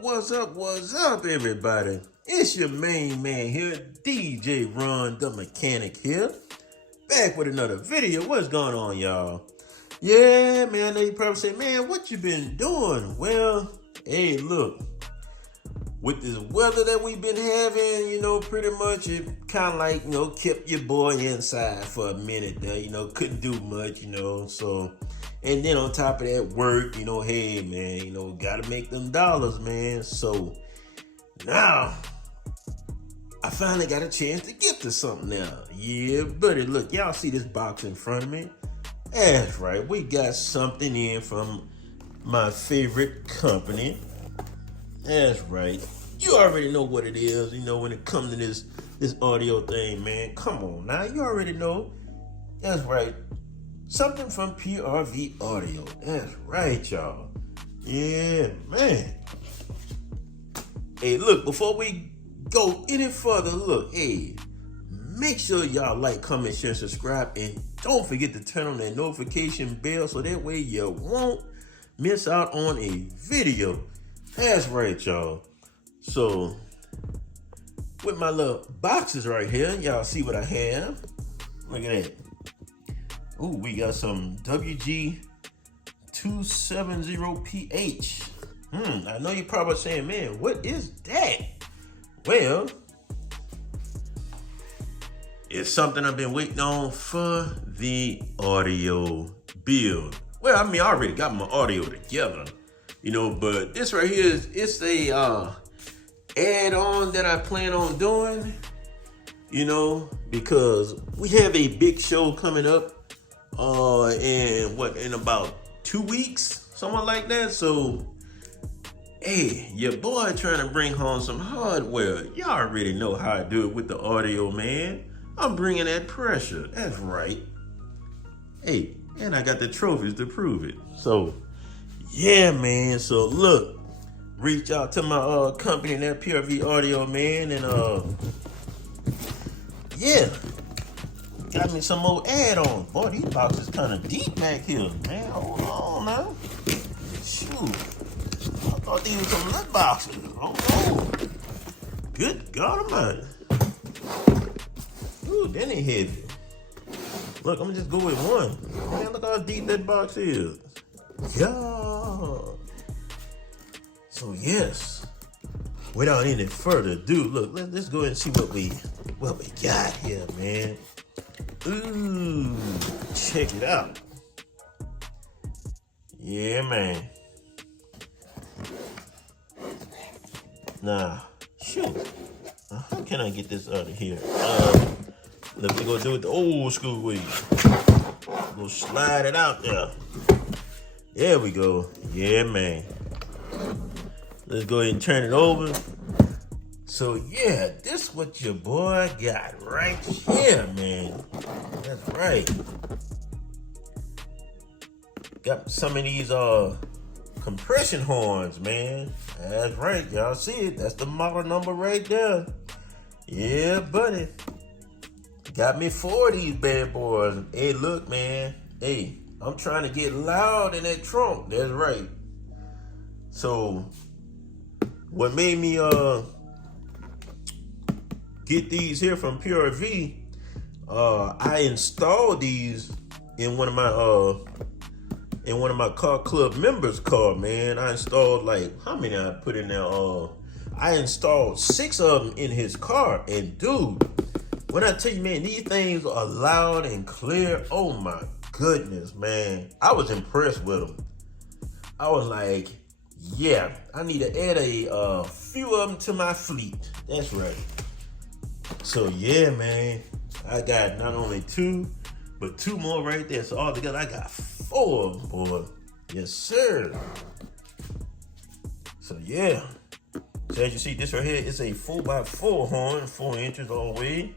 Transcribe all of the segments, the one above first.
What's up, everybody? It's your main man here, DJ Ron the Mechanic here, back with another video. What's going on, y'all? Yeah, man, they probably say, man, what you been doing? Well, hey, look, with this weather that we've been having, pretty much it kind of like, kept your boy inside for a minute there, couldn't do much, so... And then on top of that, work, hey, man, gotta make them dollars, man. So now I finally got a chance to get to something now. Yeah, buddy, look, y'all see this box in front of me? That's right, we got something in from my favorite company. That's right. You already know what it is, when it comes to this audio thing, man. Come on now, you already know. That's right. Something from PRV Audio. That's right, y'all. Yeah, man. Hey, look, before we go any further, look, hey, make sure y'all like, comment, share, subscribe, and don't forget to turn on that notification bell so that way you won't miss out on a video. That's right, y'all. So, with my little boxes right here, y'all see what I have. Look at that. Ooh, we got some WG270Ph. I know you're probably saying, man, what is that? Well, it's something I've been waiting on for the audio build. Well, I already got my audio together, but this right here it's a add-on that I plan on doing, because we have a big show coming up. In about 2 weeks, something like that. So, hey, your boy trying to bring home some hardware. Y'all already know how I do it with the audio, man. I'm bringing that pressure. That's right. Hey, and I got the trophies to prove it. So, yeah, man. So look, reach out to my company, that PRV Audio, man, and yeah. Got me some more add-ons. Boy, these boxes kind of deep back here, man. Hold on now. Shoot. I thought these were some little boxes. Oh, no. Good God Almighty. Ooh, then they heavy. Look, I'm going to just go with one. Man, look how deep that box is. Yeah. So, yes. Without any further ado, look, let's go ahead and see what we got here, man. Ooh, check it out. Yeah, man. Nah, shoot. How can I get this out of here? Let me go do it the old school way. Go slide it out there. There we go. Yeah, man. Let's go ahead and turn it over. So yeah, this what your boy got right here, man. That's right. Got some of these compression horns, man. That's right, y'all see it. That's the model number right there. Yeah, buddy. Got me 4 of these bad boys. Hey, look, man. Hey, I'm trying to get loud in that trunk. That's right. So what made me get these here from PRV. I installed these in one of my car club members' car, man. I installed how many I put in there? I installed 6 of them in his car, and dude, when I tell you, man, these things are loud and clear. Oh my goodness, man! I was impressed with them. I was like, yeah, I need to add a few of them to my fleet. That's right. So yeah, man, I got not only 2, but 2 more right there. So all together, I got 4 of them, boy. Yes, sir. So yeah. So as you see, this right here is a 4x4 horn, 4 inches all the way.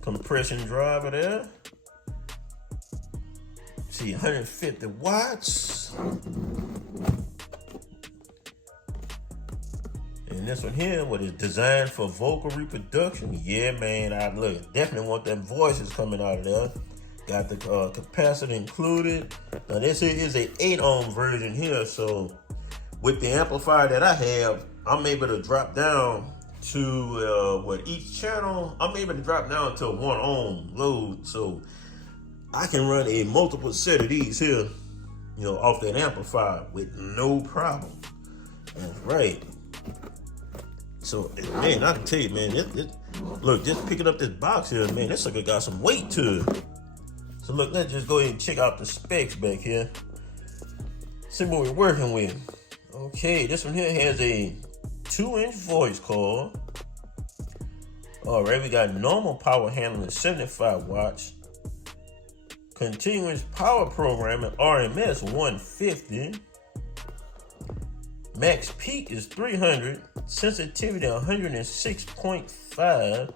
Compression driver there. See, 150 watts. And this one here, what is designed for vocal reproduction. Yeah, man, I definitely want them voices coming out of there. Got the capacitor included. Now this here is a 8 ohm version here, so with the amplifier that I have, I'm able to drop down to each channel, I'm able to drop down to 1 ohm load, so I can run a multiple set of these here, you know, off that amplifier with no problem. That's right. So man, I can tell you, man, look, just picking up this box here, man, this sucker got some weight to it. So look, let's just go ahead and check out the specs back here. See what we're working with. Okay, this one here has a 2-inch voice cord. All right, we got normal power handling 75 watts. Continuous power programming RMS 150. Max peak is 300. Sensitivity 106.5.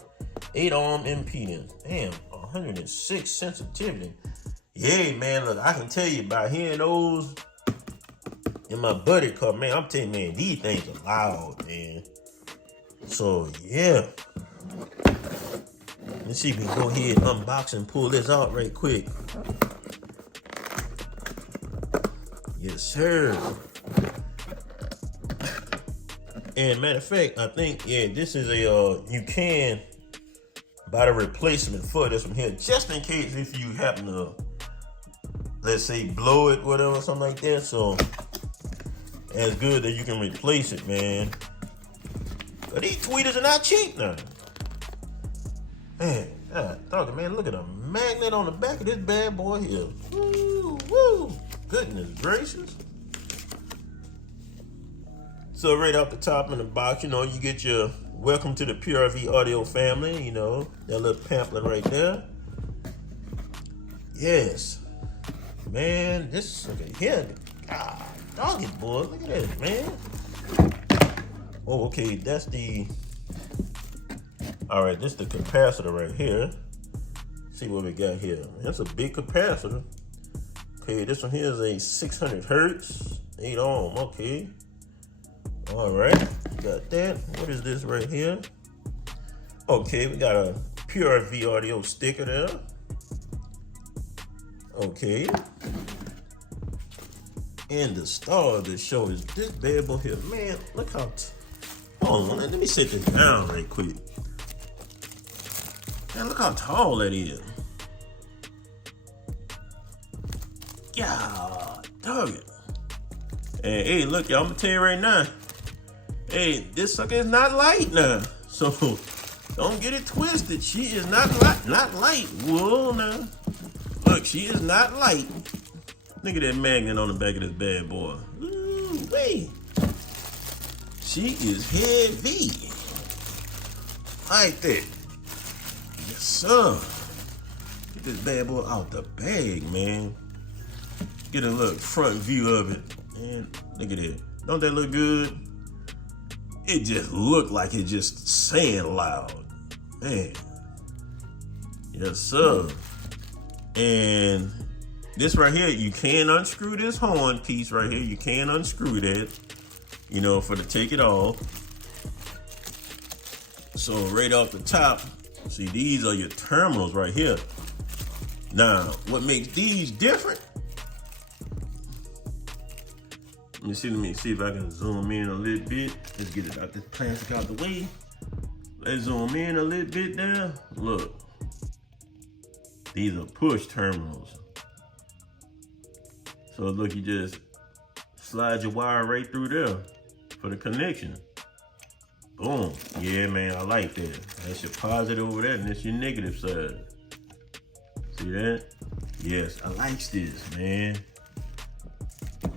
8 ohm impedance. Damn, 106 sensitivity. Yeah, man, look, I can tell you by hearing those in my buddy car, man, I'm telling you, man, these things are loud, man. So, yeah. Let's see if we can go ahead and unbox and pull this out right quick. Yes, sir. And matter of fact, I think, yeah, this is a, you can buy the replacement for this one here, just in case if you happen to, let's say, blow it, whatever, something like that. So, it's good that you can replace it, man. But these tweeters are not cheap now. Man, dog, man, look at the magnet on the back of this bad boy here. Woo, woo. Goodness gracious. So right off the top in the box, you know, you get your welcome to the PRV audio family, you know, that little pamphlet right there. Yes. Man, this, okay, here, God, doggy boy, look at that, man. Oh, okay, that's the, all right, this is the capacitor right here. See what we got here. That's a big capacitor. Okay, this one here is a 600 hertz, 8 ohm, okay. All right, got that. What is this right here? Okay, we got a PRV audio sticker there. Okay. And the star of the show is this bad boy here. Man, look how, hold on, let me set this down right quick. Man, look how tall that is. God, dog it. And hey, look, y'all, I'm gonna tell you right now. Hey, this sucker is not light now. So don't get it twisted. She is not light. Whoa now. Look, she is not light. Look at that magnet on the back of this bad boy. Ooh, wait. She is heavy. Like that. Yes, sir. Get this bad boy out the bag, man. Get a look front view of it. Man, look at that. Don't that look good? It just looked like it just saying loud. Man. Yes, sir. And this right here, you can unscrew this horn piece right here. You can unscrew that, you know, to take it off. So right off the top, see, these are your terminals right here. Now, what makes these different? Let me see if I can zoom in a little bit. Let's get it out this plastic out the way. Let's zoom in a little bit there. Look, these are push terminals. So look, you just slide your wire right through there for the connection. Boom. Yeah, man, I like that. That's your positive over there, and that's your negative side. See that? Yes, I like this, man.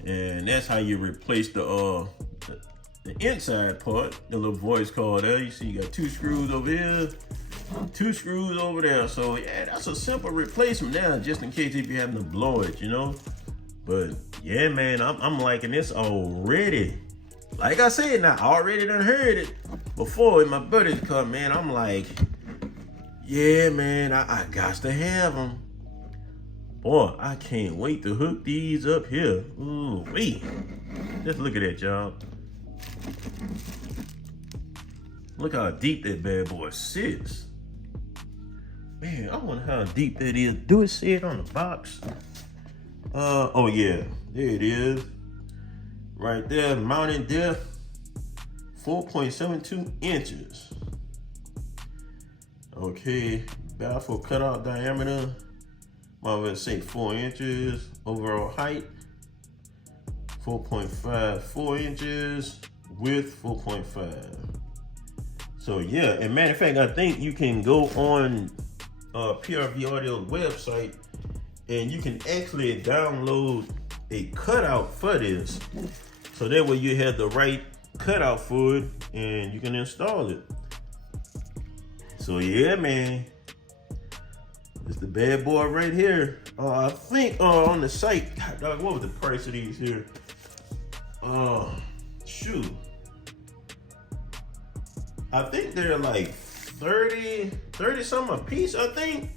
And that's how you replace the inside part, the little voice cord there. You see you got 2 screws over here, 2 screws over there. So yeah, that's a simple replacement now, just in case if you happen to blow it, you know. But yeah, man, I'm liking this already. Like I said, now I already done heard it before in my buddy's car, man. I'm like, yeah, man, I got to have them. Boy, I can't wait to hook these up here. Ooh, wait. Just look at that, y'all. Look how deep that bad boy sits. Man, I wonder how deep that is. Do it say it on the box? Oh yeah, there it is. Right there, mounting depth, 4.72 inches. Okay, baffle cutout diameter, I would say 4 inches. Overall height, 4.54 inches. Width, 4.5. So yeah, and matter of fact, I think you can go on PRV Audio's website and you can actually download a cutout for this. So that way you have the right cutout for it and you can install it. So yeah, man, it's the bad boy right here. I think on the site, God, what was the price of these here? Shoot, I think they're like 30 something a piece, I think.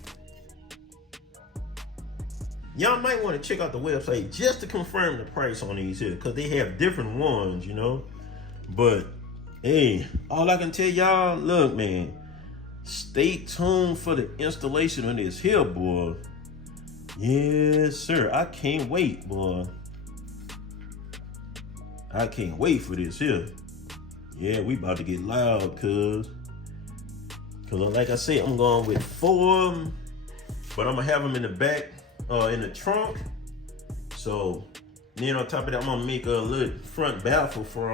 Y'all might want to check out the website just to confirm the price on these here, because they have different ones, you know. But hey, all I can tell y'all, look, man, stay tuned for the installation of this here, boy. Yes, sir. I can't wait, boy. I can't wait for this here. Yeah, we about to get loud, cuz like I said, I'm going with 4 of them, but I'm gonna have them in the back, in the trunk. So then on top of that, I'm gonna make a little front baffle for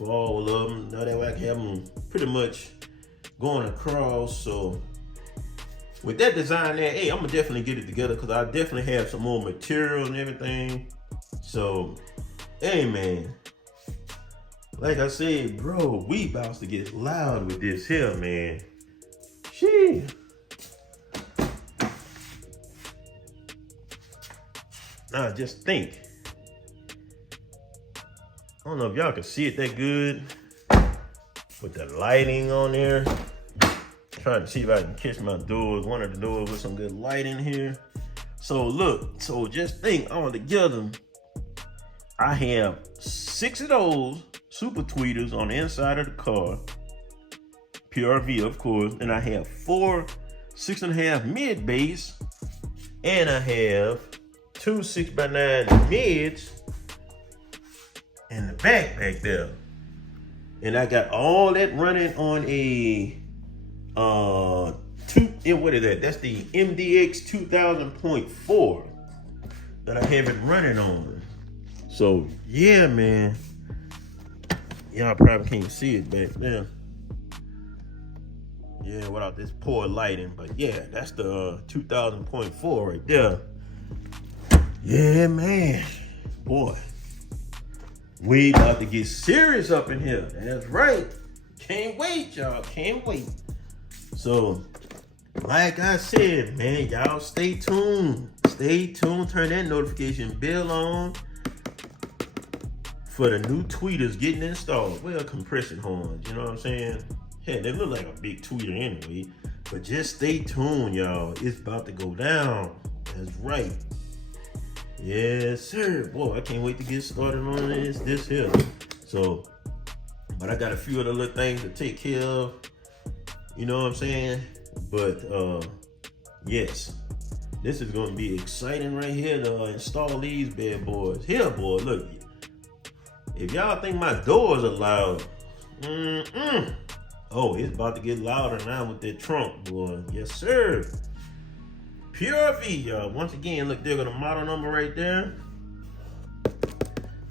all of them. Now that way I can have them pretty much going across. So with that design there, hey, I'm gonna definitely get it together, because I definitely have some more material and everything. So hey, man, like I said, bro, we about to get loud with this here, man. Shit. Now just think. I don't know if y'all can see it that good with the lighting on there. Trying to see if I can catch my doors, one of the doors with some good light in here. So look, so just think, all together, I have 6 of those super tweeters on the inside of the car, PRV of course, and I have 4 6.5 mid bass, and I have 2 6x9 mids in the back there. And I got all that running on a what is that? That's the MDX 2000.4 that I have it running on. So yeah, man, y'all probably can't see it back there. Yeah, without this poor lighting, but yeah, that's the 2000.4 right there. Yeah, man, boy, we about to get serious up in here. That's right. Can't wait, y'all. Can't wait. So, like I said, man, y'all stay tuned. Stay tuned. Turn that notification bell on for the new tweeters getting installed. Well, compression horns, you know what I'm saying? Hey, they look like a big tweeter anyway. But just stay tuned, y'all. It's about to go down. That's right. Yes, sir. Boy, I can't wait to get started on this here. So, but I got a few other little things to take care of. You know what I'm saying? But yes, this is gonna be exciting right here to install these bad boys. Here, boy, look. If y'all think my doors are loud, oh, it's about to get louder now with that trunk, boy. Yes, sir. PRV, y'all. Once again, look, there got a model number right there.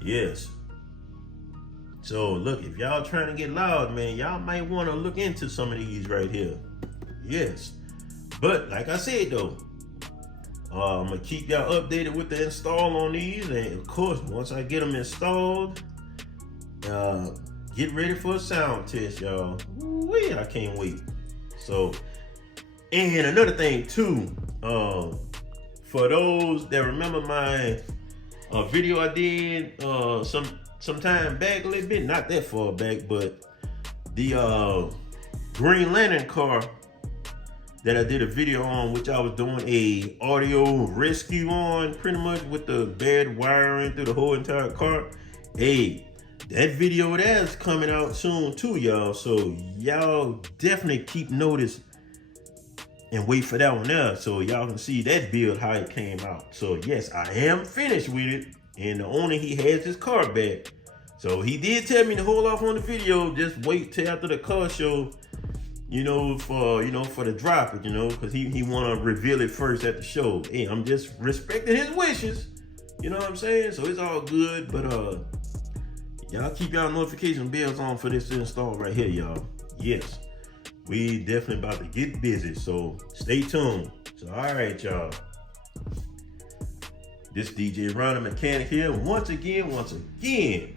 Yes. So look, if y'all trying to get loud, man, y'all might want to look into some of these right here. Yes. But like I said though, I'm gonna keep y'all updated with the install on these, and of course, once I get them installed, get ready for a sound test, y'all. Woo-wee, I can't wait. So, and another thing too, for those that remember my video I did some time back, a little bit, not that far back, but the Green Lantern car that I did a video on, which I was doing a audio rescue on, pretty much with the bad wiring through the whole entire car. Hey, that video that's coming out soon too, y'all. So y'all definitely keep notice and wait for that one there, so y'all can see that build, how it came out. So yes, I am finished with it, and the owner, he has his car back. So he did tell me to hold off on the video, just wait till after the car show, for the drop it, because he want to reveal it first at the show. Hey, I'm just respecting his wishes. You know what I'm saying? So it's all good, but y'all keep y'all notification bells on for this install right here, y'all. Yes, we definitely about to get busy, so stay tuned. So all right, y'all. This DJ Ron the Mechanic here. Once again,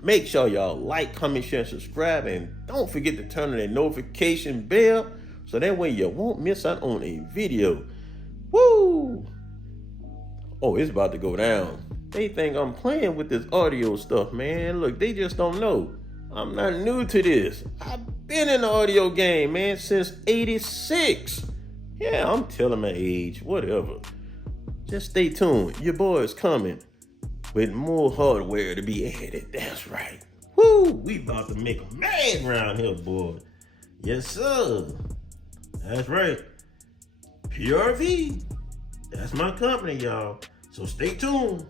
make sure y'all like, comment, share, and subscribe, and don't forget to turn on that notification bell so that way you won't miss out on a video. Woo! Oh, it's about to go down. They think I'm playing with this audio stuff, man. Look, they just don't know. I'm not new to this. I've been in the audio game, man, since '86. Yeah, I'm telling my age, whatever. Just stay tuned. Your boy is coming with more hardware to be added. That's right. Woo! We about to make a mad around here, boy. Yes, sir. That's right. PRV. That's my company, y'all. So stay tuned.